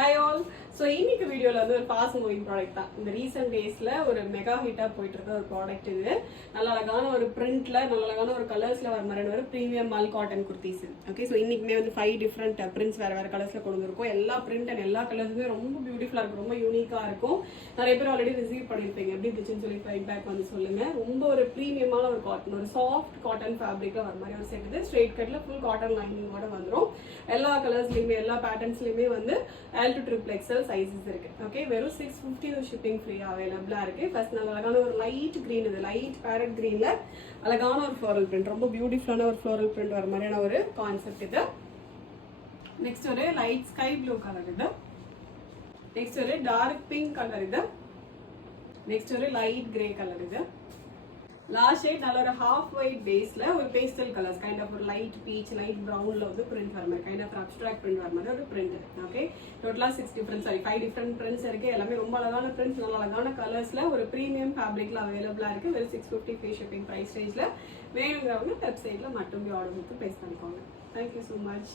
Hi all. So இன்னைக்கு வீடியோல வந்து ஒரு ஃபாஸ்ட் மூவிங் ப்ராடக்ட் தான். இந்த ரீசன்ட் டேஸ்ல ஒரு மெகா ஹிட்டா போயிட்டு இருக்க ஒரு ப்ராடக்ட் இது. நல்ல அழகான ஒரு பிரிண்ட்ல நல்ல அழகான ஒரு கலர்ஸ்ல வர மாதிரி ஒரு பிரீமியம் மல் காட்டன் குர்த்திஸ். ஓகே, ஸோ இன்னைக்குமே வந்து 5 டிஃப்ரெண்ட் பிரிண்ட்ஸ் வேற கலர்ஸ்ல கொண்டு வந்திருக்கோம். எல்லா பிரிண்ட் அண்ட் எல்லா கலர்ஸுமே ரொம்ப பியூட்டிஃபுல்லா இருக்கும், ரொம்ப யூனிக்கா இருக்கும். நிறைய பேர் ஆல்ரெடி ரிசீவ் பண்ணிருப்பீங்க, எப்படி இருந்துச்சுன்னு சொல்லி ஃபீட்பேக் வந்து சொல்லுங்க. ரொம்ப ஒரு பிரீமியமான ஒரு காட்டன், ஒரு சாஃப்ட் காட்டன் ஃபேப்ரிக்ல வர மாதிரி ஒரு செட் இது. ஸ்ட்ரெயிட் கட்ல ஃபுல் காட்டன் லைனிங்கோட வந்துடும். எல்லா கலர்ஸ்லயுமே எல்லா பேட்டர்ன்ஸ்லயுமே வந்து L to XXL சைஸஸ் இருக்கு. ஓகே, வெறும் 650 ஷிப்பிங் ஃப்ரீயா அவைலபிளா இருக்கு. ஃபர்ஸ்ட் நல்ல அழகான ஒரு லைட் கிரீன், இது லைட் பேரட் கிரீன்ல அழகான ஒரு ஃப்ளோரல் பிரிண்ட், ரொம்ப பியூட்டிஃபுல்லான ஒரு ஃப்ளோரல் பிரிண்ட் வர மாதிரியான ஒரு கான்செப்ட் இது. நெக்ஸ்ட் ஒரு லைட் ஸ்கை ப்ளூ கலர் இது. நெக்ஸ்ட் ஒரு டார்க் பிங்க் கலர் இது. நெக்ஸ்ட் ஒரு லைட் கிரே கலர் இது. லாஸ்ட் ஷேட் நல்ல ஒரு ஹாஃப் ஒயிட் பேஸ்ல ஒரு பேஸ்டல் கலர்ஸ், கைண்ட் ஆஃப் ஒரு லைட் பீச் லைட் ப்ரௌன்ல வந்து பிரிண்ட் வர மாதிரி, கைண்ட் ஆஃப் அப்ஸ்ட்ராக்ட் பிரிண்ட் வர மாதிரி ஒரு பிரிண்ட். ஓகே, டோட்டலா 5 டிஃப்ரெண்ட் பிரிண்ட்ஸ் இருக்கு. எல்லாமே ரொம்ப அழகான பிரிண்ட்ஸ், நல்ல அழகான கலர்ஸ்ல ஒரு பிரீமியம் ஃபேப்ரிக்ல அவைலபிளா இருக்கு. வெறும் 650 ஃப்ரீ ஷிப்பிங் பிரைஸ் ரேஞ்ச்ல. வேணுங்கிறவங்க வெப்சைட்ல மட்டும் ஆர்டர் கொடுத்து பிளேஸ் பண்ணிக்கோங்க. Thank you so much.